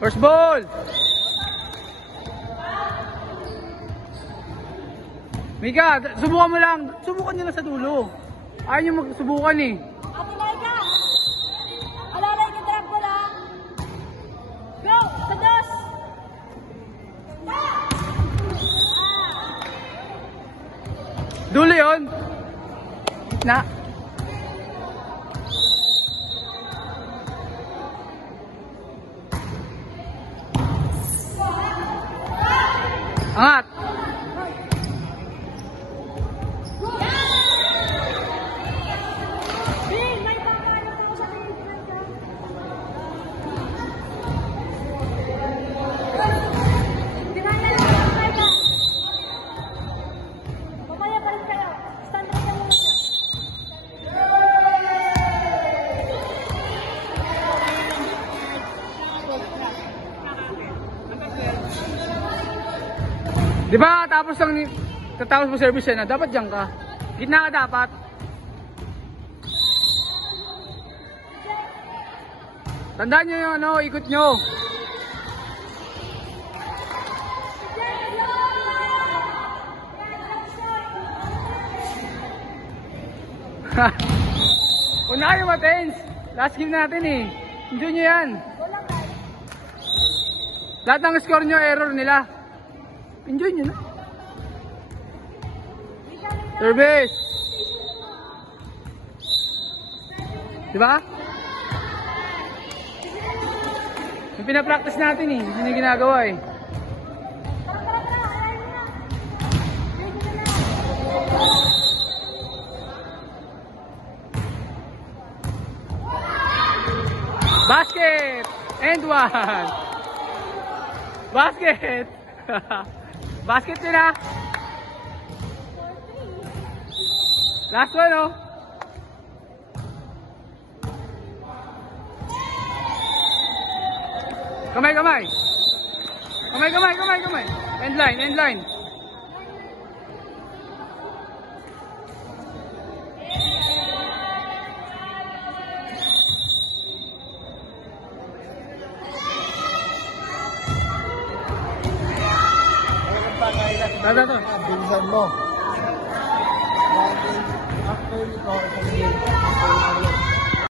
First ball! Mika, subukan mo lang. Subukan nyo lang sa dulo. Ayaw nyo magsubukan eh. Ate Laika! Alalay ka, drop mo lang. Go! Sa dos! Dulo yun. Na. Angat. May papaano ko sa kaibigan ka. Tinaya lang ang Laika. Mamaya pa rin kayo. Stand up ka muna siya. Di ba tapos mo service na, dapat diyan ka. Gitna ka dapat. Tandaan nyo yung ano, ikot nyo. Kung na kayo matens, last game natin eh. Enjoy nyo yan. Lahat ng score nyo, error nila. Enjoy nyo na. Service. Diba? Yung pinapractice natin eh. Hindi ginagawa eh. Basket! And one! Basket! Basket yun ah! Last one oh! Kamay, kamay! Kamay, kamay, kamay, kamay! End line, end line! Tata to. Bilisan mo. After nito,